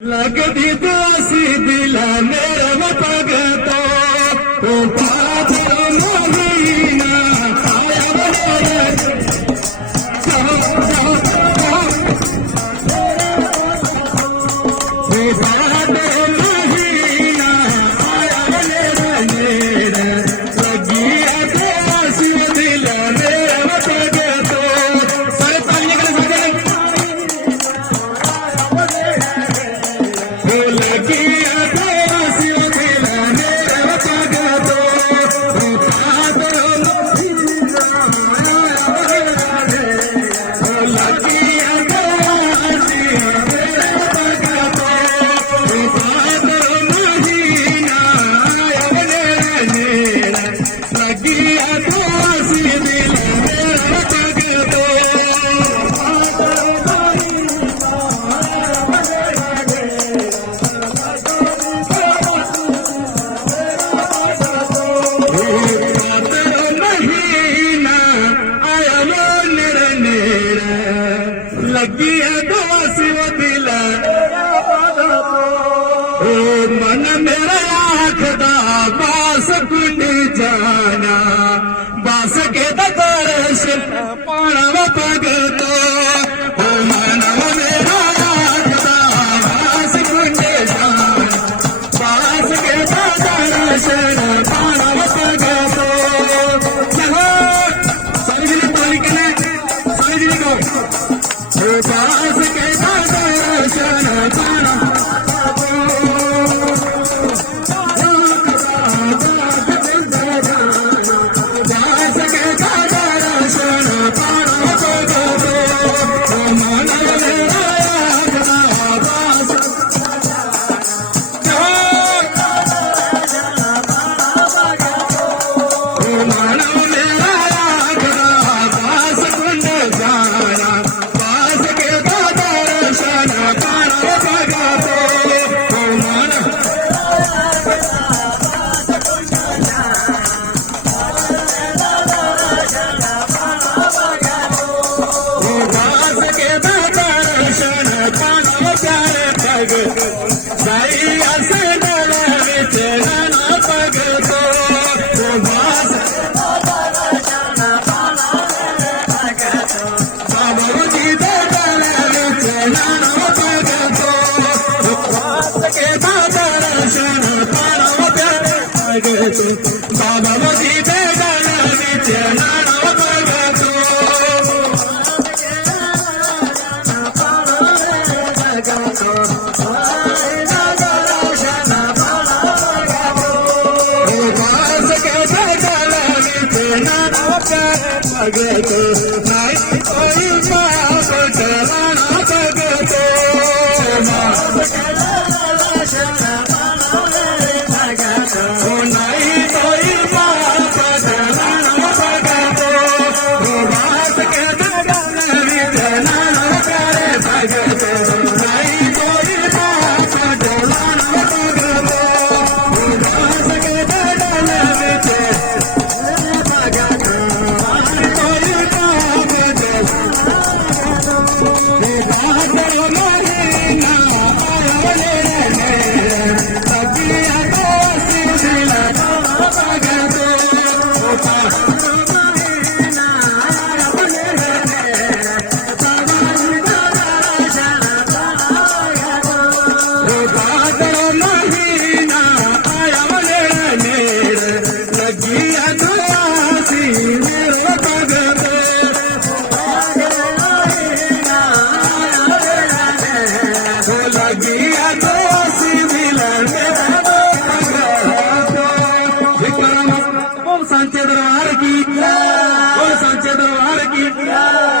लगती दासी दिला मेरे भगतो ओ पाथर महीना आया मेरे महीना आया मेरे लगी दासी दिला मेरे भगतो सारे पानी का लगी दासी दिला मेरे भगतो पाथर लगी लगी दासी दिला ओ मन मेरा आखदा बास कुंड जाना बास के दर्शन पाना भगतो ओ मन मेरा आखदा बास कुंड जाना बास के दर्शन पाना भगतो चलो समझ बोली के समझ को बास के दर्शन पाना बाबा मोदी बेगना चना भगतो भगतो नहीं कोई बाप चलाना भगतो नहीं कोई बाप चलाना भगतो बात के चलाना भगतो नहीं कोई बाप चलाना भगतो बात के सांचे दरबार की